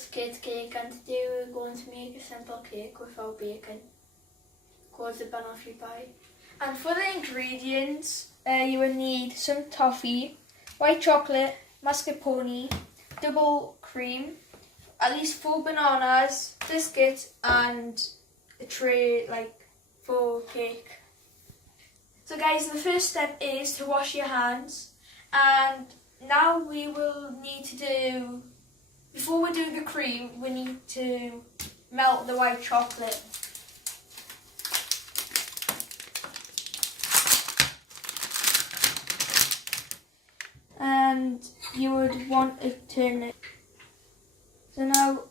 biscuit cake, and today we're going to make a simple cake without bacon called the banoffee pie. And for the ingredients, you will need some toffee, white chocolate, mascarpone, double cream, at least 4 bananas, biscuits, and a tray for cake. So guys, the first step is to wash your hands, and now we will need to do, before we do the cream, we need to melt the white chocolate. And you would want to turn it. So now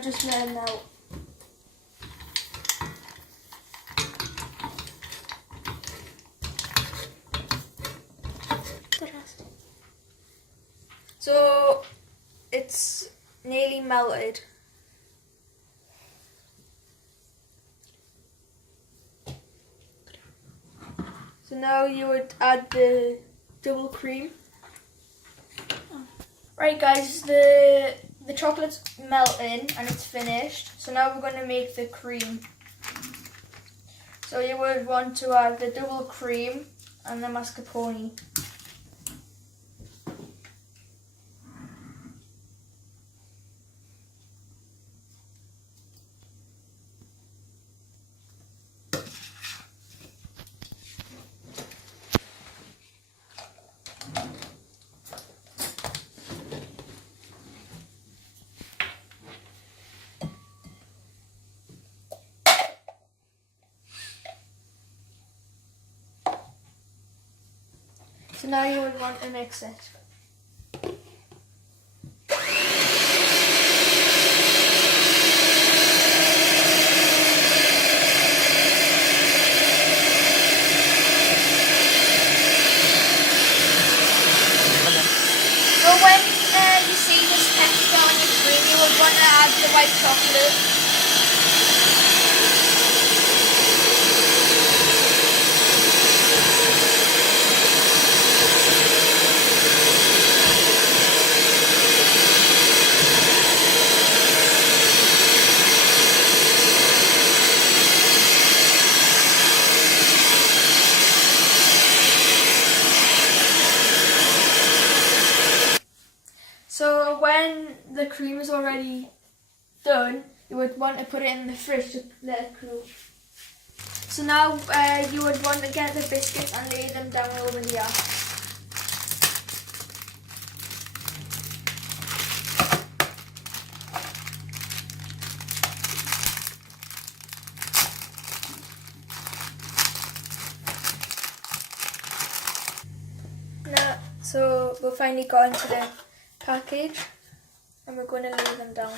just let it melt. So it's nearly melted. So now you would add the double cream. Right guys, the chocolate's melting and it's finished. So now we're going to make the cream. So you would want to add the double cream and the mascarpone. So now you would want to mix it. So when you see this texture on your cream, you would want to add the white chocolate. So when the cream is already done, you would want to put it in the fridge to let it cool. So now you would want to get the biscuits and lay them down over the ash. Now, so we've finally got into the package and we're going to lay them down.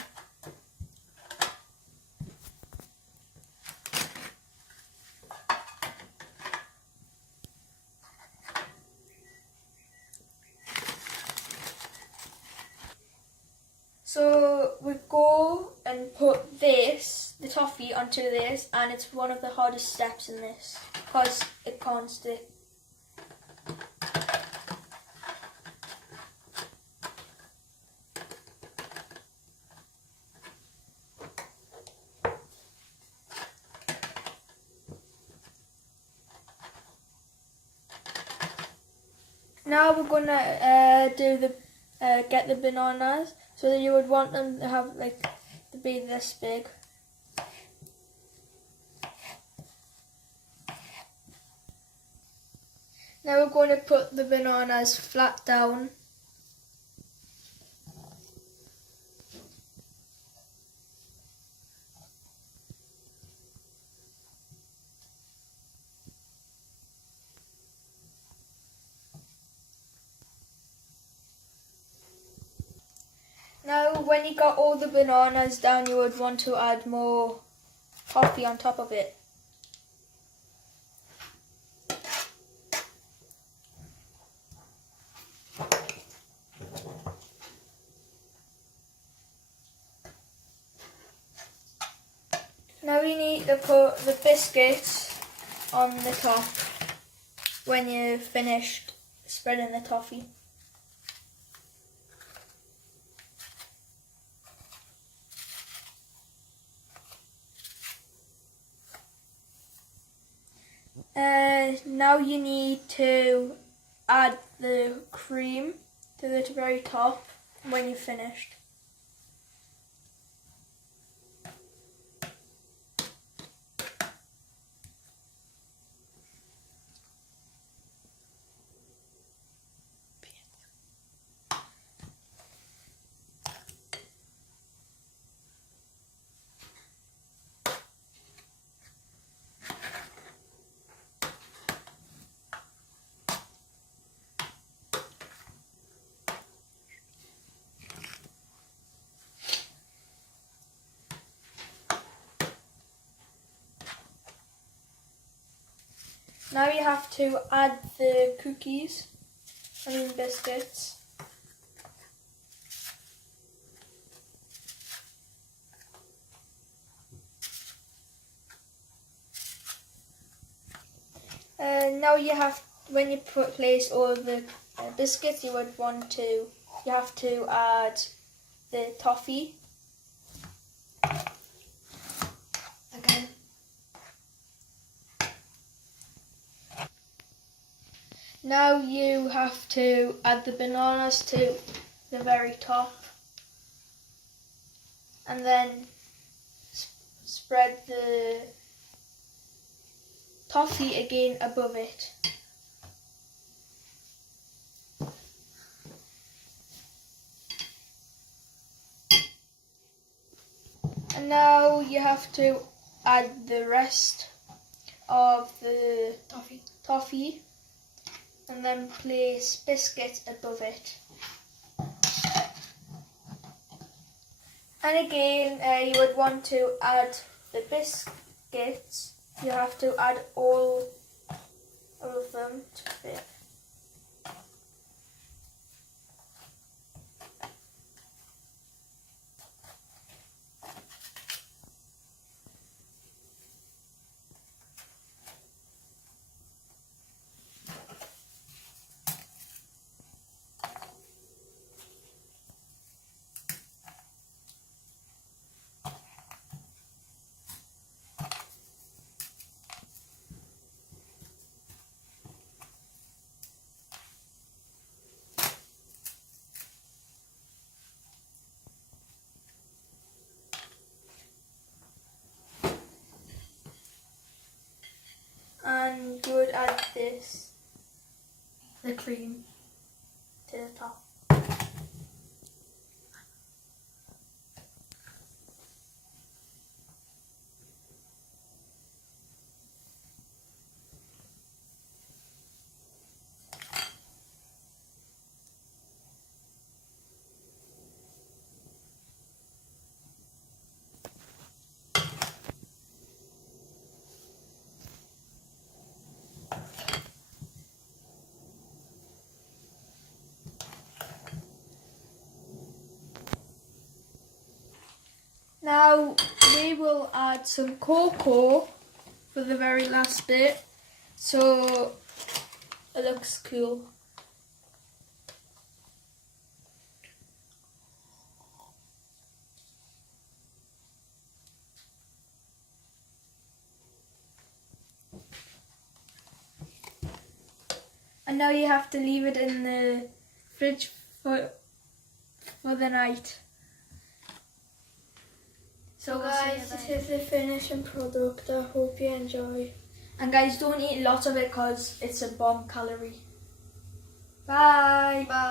So we go and put this, the toffee, onto this, and it's one of the hardest steps in this because it can't stick. Now we're gonna get the bananas. So that you would want them to have to be this big. Now we're going to put the bananas flat down. Now when you got all the bananas down, you would want to add more toffee on top of it. Now you need to put the biscuits on the top when you've finished spreading the toffee. Now you need to add the cream to the very top when you've finished. Now you have to add the cookies and biscuits. Now you have, when you place all the biscuits, you have to add the toffee. Again. Now you have to add the bananas to the very top and then spread the toffee again above it. And now you have to add the rest of the toffee and then place biscuits above it. And again, you would want to add the biscuits. You have to add all of them to fit. And you would add the cream to the top. Now we will add some cocoa for the very last bit, so it looks cool. And now you have to leave it in the fridge for the night. So guys, this is the finishing product. I hope you enjoy. And guys, don't eat lots of it because it's a bomb calorie. Bye. Bye.